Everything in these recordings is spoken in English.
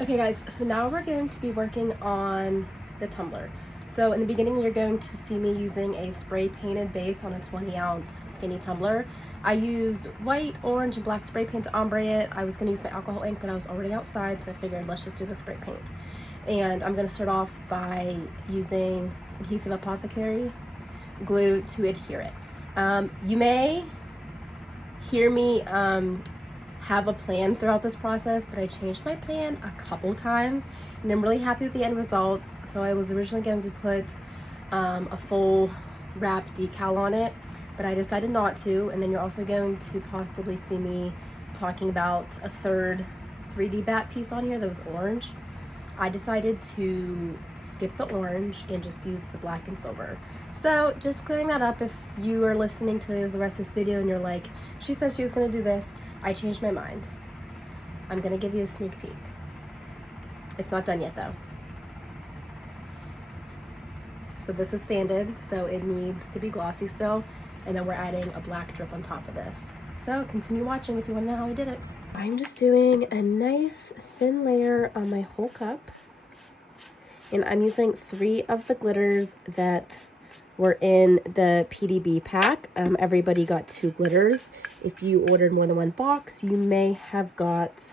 Okay guys, so now we're going to be working on the tumbler. So in the beginning you're going to see me using a spray painted base on a 20-ounce skinny tumbler. I used white, orange, and black spray paint to ombre it. I was going to use my alcohol ink, but I was already outside, so I figured let's just do the spray paint. And I'm going to start off by using adhesive apothecary glue to adhere it. You may hear me have a plan throughout this process, but I changed my plan a couple times and I'm really happy with the end results. So I was originally going to put a full wrap decal on it, but I decided not to. And then you're also going to possibly see me talking about a third 3D bat piece on here that was orange. I decided to skip the orange and just use the black and silver. So just clearing that up, if you are listening to the rest of this video and you're like, she said she was gonna do this, I changed my mind. I'm gonna give you a sneak peek. It's not done yet though. So this is sanded, so it needs to be glossy still, and then we're adding a black drip on top of this. So continue watching if you wanna know how I did it. I'm just doing a nice thin layer on my whole cup, and I'm using 3 of the glitters that were in the PDB pack. Everybody got 2 glitters. If you ordered more than 1 box, you may have got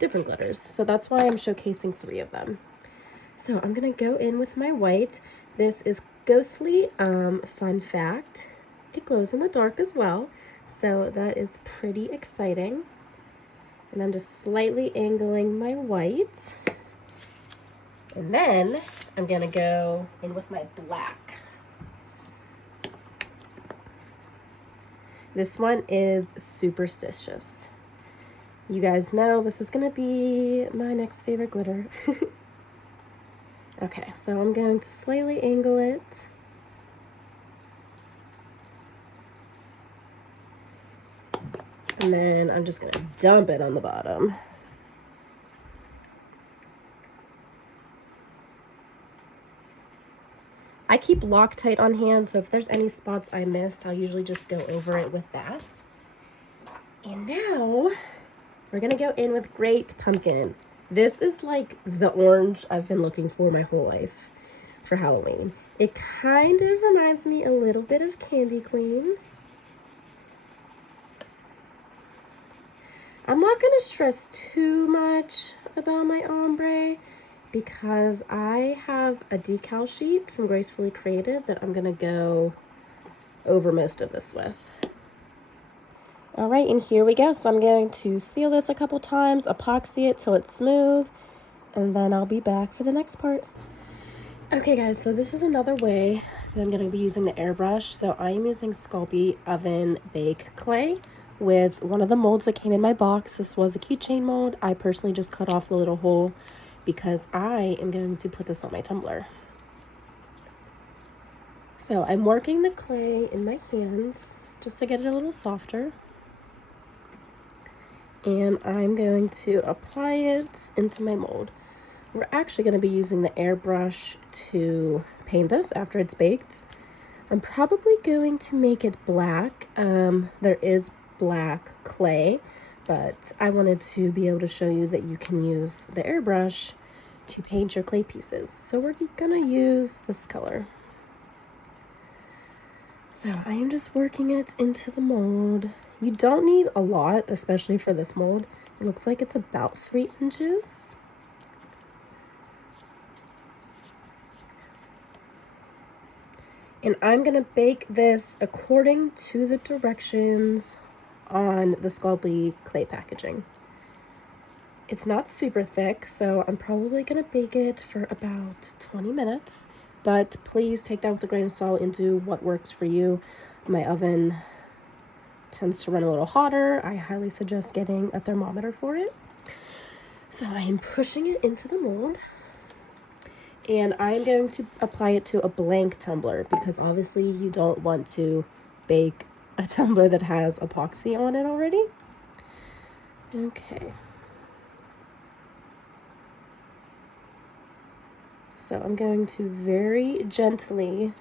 different glitters. So that's why I'm showcasing 3 of them. So I'm gonna go in with my white. This is Ghostly. Fun fact, it glows in the dark as well. So that is pretty exciting. And I'm just slightly angling my white. And then I'm gonna go in with my black. This one is Superstitious. You guys know this is gonna be my next favorite glitter. Okay, so I'm going to slightly angle it. And then I'm just gonna dump it on the bottom. I keep Loctite on hand, so if there's any spots I missed, I'll usually just go over it with that. And now we're gonna go in with Great Pumpkin. This is like the orange I've been looking for my whole life for Halloween. It kind of reminds me a little bit of Candy Queen. I'm not going to stress too much about my ombre because I have a decal sheet from Gracefully Created that I'm going to go over most of this with. All right, and here we go. So I'm going to seal this a couple times, epoxy it till it's smooth, and then I'll be back for the next part. Okay guys, so this is another way that I'm going to be using the airbrush. So I am using Sculpey oven bake clay with one of the molds that came in my box. This was a keychain mold. I personally just cut off the little hole because I am going to put this on my tumbler. So I'm working the clay in my hands just to get it a little softer. And I'm going to apply it into my mold. We're actually going to be using the airbrush to paint this after it's baked. I'm probably going to make it black. There is black clay, but I wanted to be able to show you that you can use the airbrush to paint your clay pieces. So we're gonna use this color. So I am just working it into the mold. You don't need a lot, especially for this mold. It looks like it's about 3 inches. And I'm gonna bake this according to the directions on the Sculpey clay packaging. It's not super thick, so I'm probably gonna bake it for about 20 minutes, but please take that with a grain of salt and do what works for you. My oven tends to run a little hotter. I highly suggest getting a thermometer for it. So I am pushing it into the mold, and I'm going to apply it to a blank tumbler because obviously you don't want to bake a tumbler that has epoxy on it already. Okay. So I'm going to very gently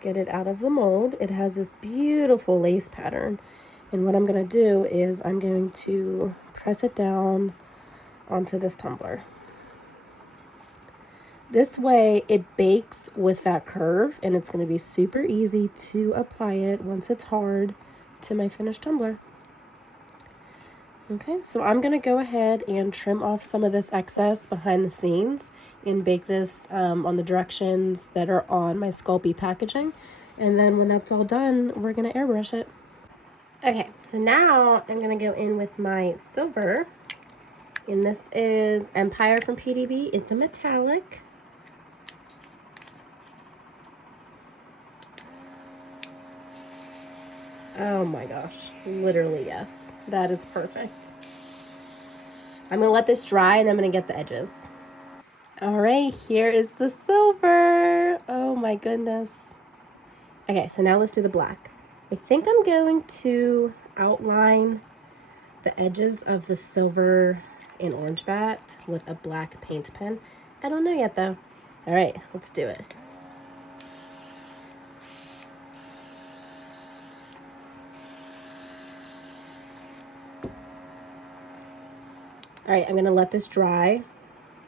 get it out of the mold. It has this beautiful lace pattern. And what I'm going to do is I'm going to press it down onto this tumbler. This way it bakes with that curve, and it's going to be super easy to apply it once it's hard to my finished tumbler. Okay, so I'm going to go ahead and trim off some of this excess behind the scenes and bake this on the directions that are on my Sculpey packaging. And then when that's all done, we're going to airbrush it. Okay, so now I'm going to go in with my silver. And this is Empire from PDB. It's a metallic. Oh my gosh, literally yes. That is perfect. I'm going to let this dry and I'm going to get the edges. All right, here is the silver. Oh my goodness. Okay, so now let's do the black. I think I'm going to outline the edges of the silver and orange bat with a black paint pen. I don't know yet though. All right, let's do it. All right, I'm gonna let this dry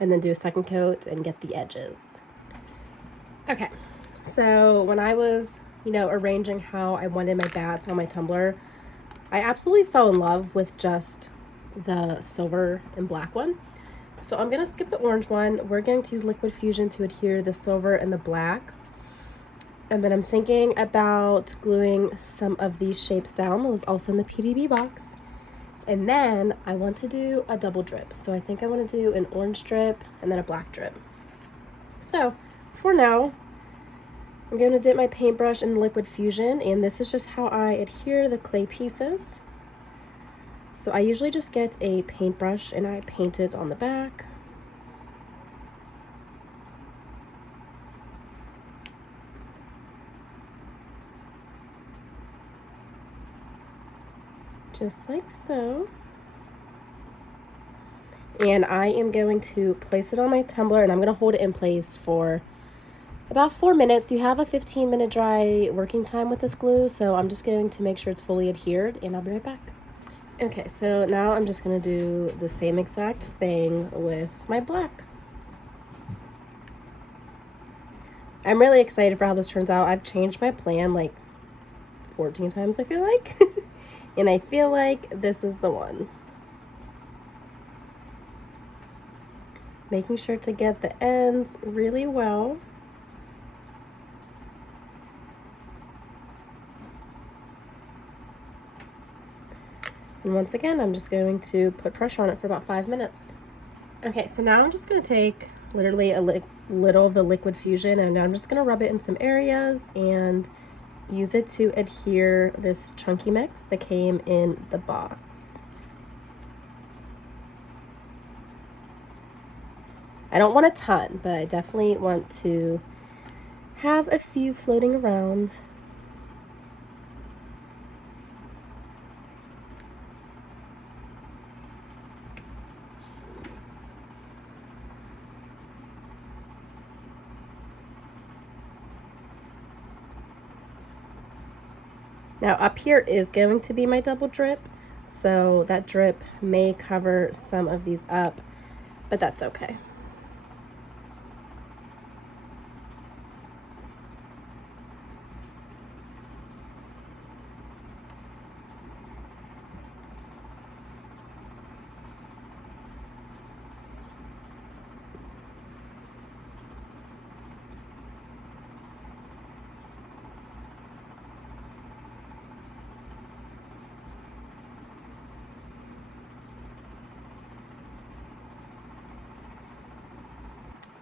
and then do a second coat and get the edges. Okay, so when I was, arranging how I wanted my bats on my tumbler, I absolutely fell in love with just the silver and black one. So I'm gonna skip the orange one. We're going to use liquid fusion to adhere the silver and the black. And then I'm thinking about gluing some of these shapes down. That was also in the PDB box. And then I want to do a double drip. So I think I want to do an orange drip and then a black drip. So for now, I'm going to dip my paintbrush in liquid fusion, and this is just how I adhere the clay pieces. So I usually just get a paintbrush and I paint it on the back. Just like so. And I am going to place it on my tumbler, and I'm going to hold it in place for about 4 minutes. You have a 15-minute dry working time with this glue, so I'm just going to make sure it's fully adhered, and I'll be right back. Okay, so now I'm just going to do the same exact thing with my black. I'm really excited for how this turns out. I've changed my plan like 14 times, I feel like. And I feel like this is the one. Making sure to get the ends really well. And once again, I'm just going to put pressure on it for about 5 minutes. Okay, so now I'm just going to take literally a little of the liquid fusion, and I'm just going to rub it in some areas and use it to adhere this chunky mix that came in the box. I don't want a ton, but I definitely want to have a few floating around. Now up here is going to be my double drip, so that drip may cover some of these up, but that's okay.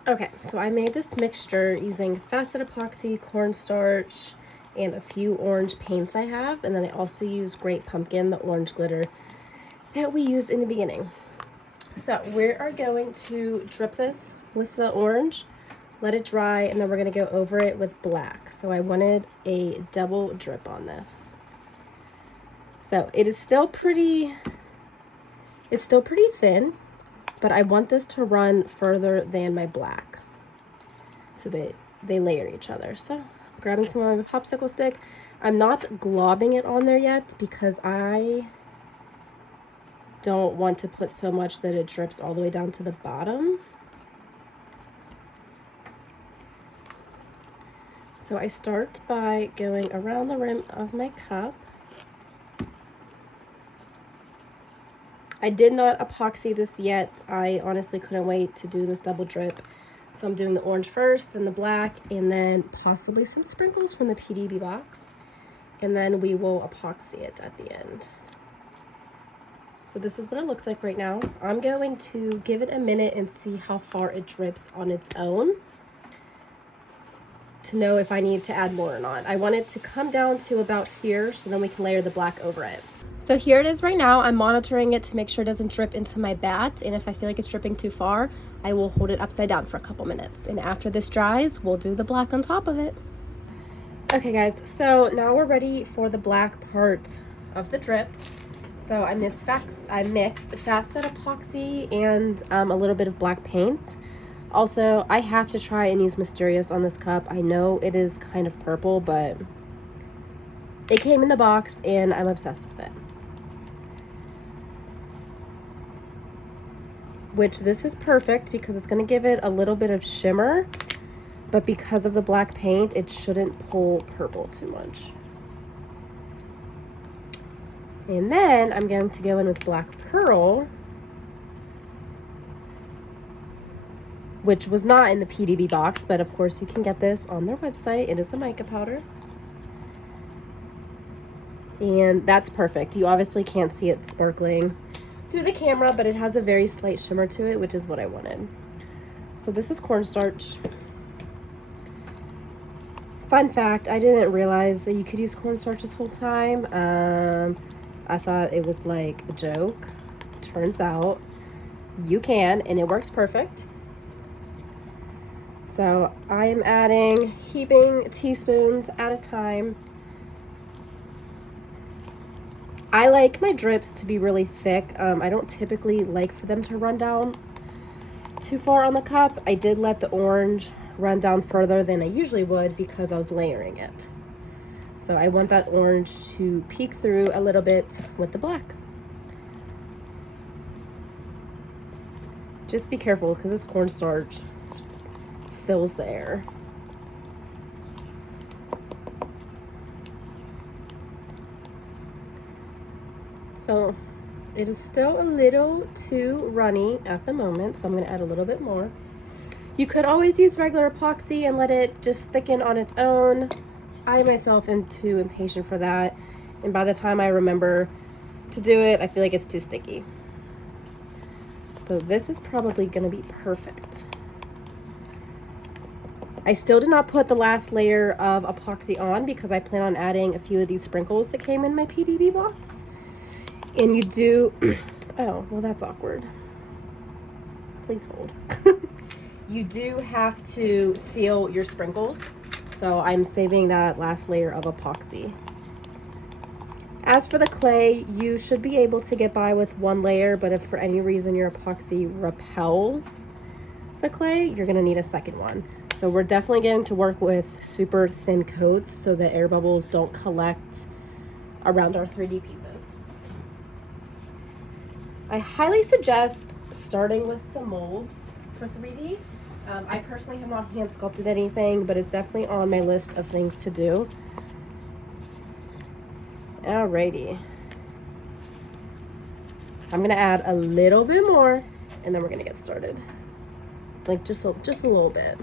Okay, so I made this mixture using facet epoxy, cornstarch, and a few orange paints I have, and then I also use Great Pumpkin, the orange glitter that we used in the beginning. So we are going to drip this with the orange, let it dry, and then we're going to go over it with black. So I wanted a double drip on this. So it is still pretty, it's still pretty thin, but I want this to run further than my black, so they layer each other. So grabbing some of my popsicle stick, I'm not globbing it on there yet because I don't want to put so much that it drips all the way down to the bottom. So I start by going around the rim of my cup. I did not epoxy this yet. I honestly couldn't wait to do this double drip. So I'm doing the orange first, then the black, and then possibly some sprinkles from the PDB box. And then we will epoxy it at the end. So this is what it looks like right now. I'm going to give it a minute and see how far it drips on its own to know if I need to add more or not. I want it to come down to about here so then we can layer the black over it. So here it is right now. I'm monitoring it to make sure it doesn't drip into my bat, and if I feel like it's dripping too far, I will hold it upside down for a couple minutes. And after this dries, we'll do the black on top of it. Okay guys, so now we're ready for the black part of the drip. So I mixed fast set epoxy and a little bit of black paint. Also, I have to try and use Mysterious on this cup. I know it is kind of purple, but it came in the box and I'm obsessed with it. Which this is perfect because it's going to give it a little bit of shimmer, but because of the black paint, it shouldn't pull purple too much. And then I'm going to go in with black pearl, which was not in the PDB box, but of course you can get this on their website. It is a mica powder. And that's perfect. You obviously can't see it sparkling through the camera, but it has a very slight shimmer to it, which is what I wanted. So this is cornstarch. Fun fact, I didn't realize that you could use cornstarch this whole time. I thought it was like a joke. Turns out you can, and it works perfect. So I am adding heaping teaspoons at a time. I like my drips to be really thick. I don't typically like for them to run down too far on the cup. I did let the orange run down further than I usually would because I was layering it. So I want that orange to peek through a little bit with the black. Just be careful because this cornstarch fills the air. So it is still a little too runny at the moment, so I'm going to add a little bit more. You could always use regular epoxy and let it just thicken on its own. I myself am too impatient for that, and by the time I remember to do it, I feel like it's too sticky. So this is probably going to be perfect. I still did not put the last layer of epoxy on because I plan on adding a few of these sprinkles that came in my PDB box. And you do, oh, well that's awkward. Please hold. You do have to seal your sprinkles. So I'm saving that last layer of epoxy. As for the clay, you should be able to get by with one layer, but if for any reason your epoxy repels the clay, you're gonna need a second one. So we're definitely going to work with super thin coats so that air bubbles don't collect around our 3D pieces. I highly suggest starting with some molds for 3D. I personally have not hand sculpted anything, but it's definitely on my list of things to do. Alrighty. I'm gonna add a little bit more and then we're gonna get started. Like just a little bit.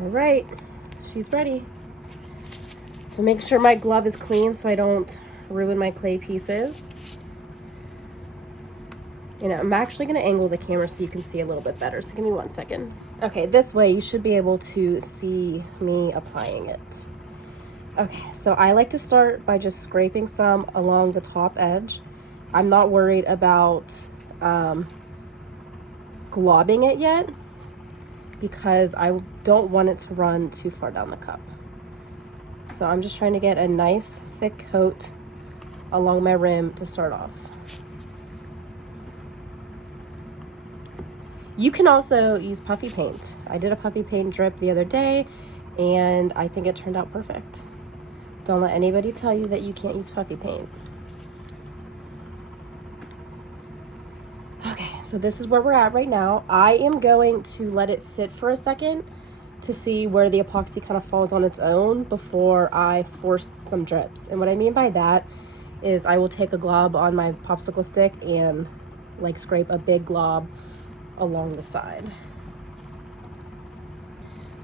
All right, she's ready. So make sure my glove is clean so I don't ruin my clay pieces. And I'm actually going to angle the camera so you can see a little bit better. So give me 1 second. Okay, this way you should be able to see me applying it. Okay, so I like to start by just scraping some along the top edge. I'm not worried about globbing it yet because I don't want it to run too far down the cup. So I'm just trying to get a nice thick coat along my rim to start off. You can also use puffy paint. I did a puffy paint drip the other day and I think it turned out perfect. Don't let anybody tell you that you can't use puffy paint. Okay, so this is where we're at right now. I am going to let it sit for a second to see where the epoxy kind of falls on its own before I force some drips. And what I mean by that is I will take a glob on my popsicle stick and like scrape a big glob along the side.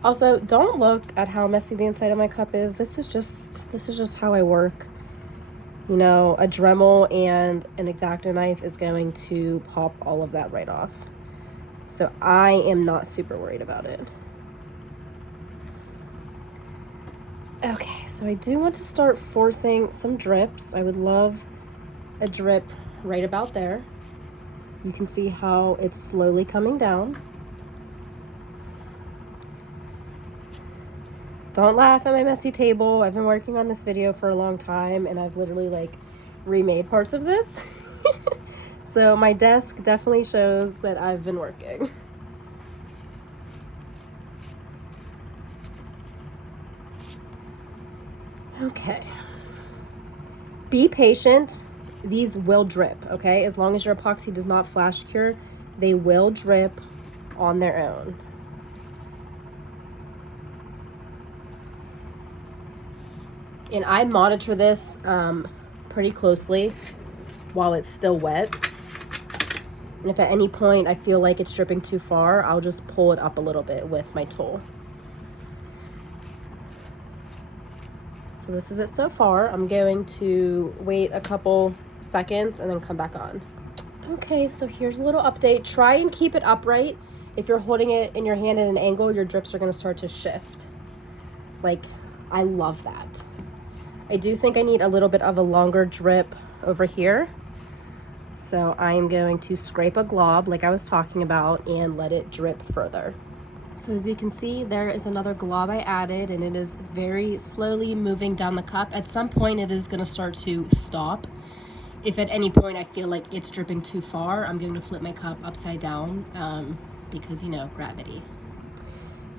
Also, don't look at how messy the inside of my cup is. This is just how I work. You know, a Dremel and an X-Acto knife is going to pop all of that right off. So I am not super worried about it. Okay, so I do want to start forcing some drips. I would love a drip right about there. You can see how it's slowly coming down. Don't laugh at my messy table. I've been working on this video for a long time and I've literally like remade parts of this. So my desk definitely shows that I've been working. Okay. Be patient. These will drip, okay? As long as your epoxy does not flash cure, they will drip on their own. And I monitor this pretty closely while it's still wet. And if at any point I feel like it's dripping too far, I'll just pull it up a little bit with my tool. So this is it so far. I'm going to wait a couple seconds and then come back on. Okay, so here's a little update. Try and keep it upright. If you're holding it in your hand at an angle, your drips are gonna start to shift. Like, I love that. I do think I need a little bit of a longer drip over here. So I am going to scrape a glob like I was talking about and let it drip further. So as you can see, there is another glob I added and it is very slowly moving down the cup. At some point it is gonna start to stop. If at any point I feel like it's dripping too far, I'm going to flip my cup upside down because, you know, gravity.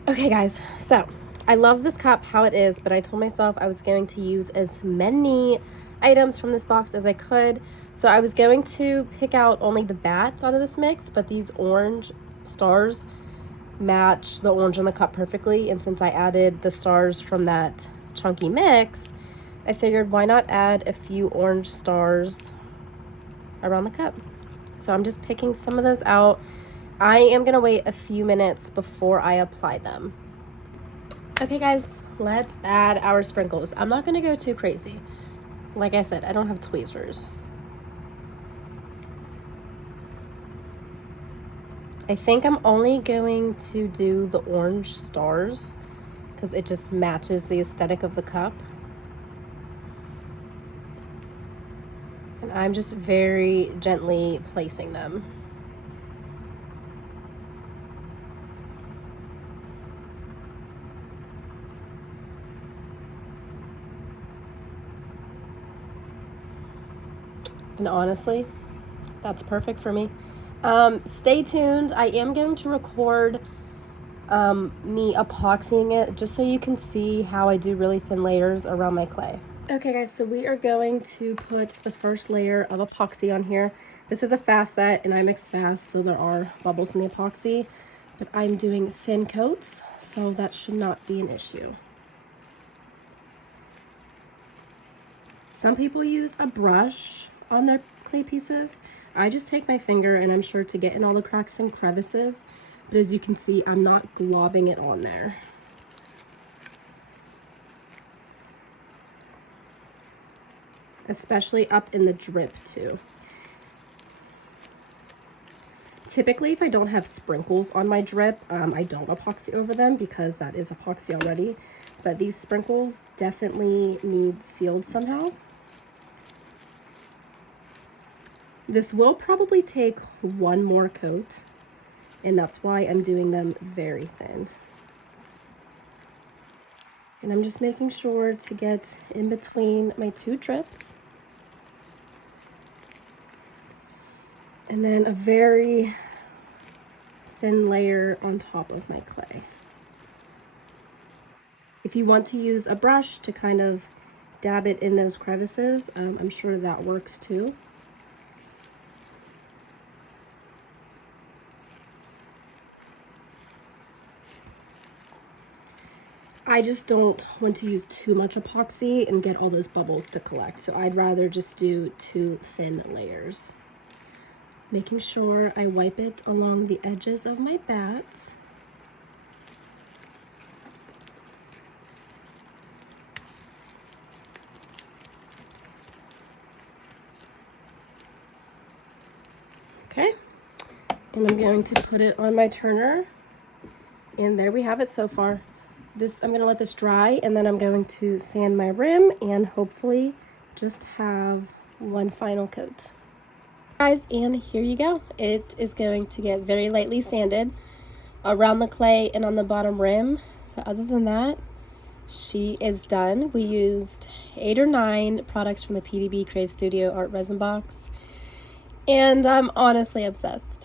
Okay guys, so I love this cup how it is, but I told myself I was going to use as many items from this box as I could. So I was going to pick out only the bats out of this mix, but these orange stars match the orange in the cup perfectly. And since I added the stars from that chunky mix, I figured why not add a few orange stars around the cup. So I'm just picking some of those out. I am gonna wait a few minutes before I apply them. Okay guys, let's add our sprinkles. I'm not gonna go too crazy. Like I said, I don't have tweezers. I think I'm only going to do the orange stars because it just matches the aesthetic of the cup. And I'm just very gently placing them. And honestly, that's perfect for me. Stay tuned. I am going to record me epoxying it just so you can see how I do really thin layers around my clay. Okay guys, so we are going to put the first layer of epoxy on here. This is a fast set and I mix fast, so there are bubbles in the epoxy, but I'm doing thin coats, so that should not be an issue. Some people use a brush on their clay pieces. I just take my finger and I'm sure to get in all the cracks and crevices, but as you can see, I'm not globbing it on there. Especially up in the drip too. Typically, if I don't have sprinkles on my drip, I don't epoxy over them because that is epoxy already, but these sprinkles definitely need sealed somehow. This will probably take one more coat, and that's why I'm doing them very thin. And I'm just making sure to get in between my two drips. And then a very thin layer on top of my clay. If you want to use a brush to kind of dab it in those crevices, I'm sure that works too. I just don't want to use too much epoxy and get all those bubbles to collect, so I'd rather just do 2 thin layers. Making sure I wipe it along the edges of my bats. Okay, and I'm going to put it on my turner, and there we have it so far. I'm going to let this dry, and then I'm going to sand my rim and hopefully just have one final coat. Guys, and here you go. It is going to get very lightly sanded around the clay and on the bottom rim. But other than that, she is done. We used 8 or 9 products from the PDB Crave Studio Art Resin Box, and I'm honestly obsessed.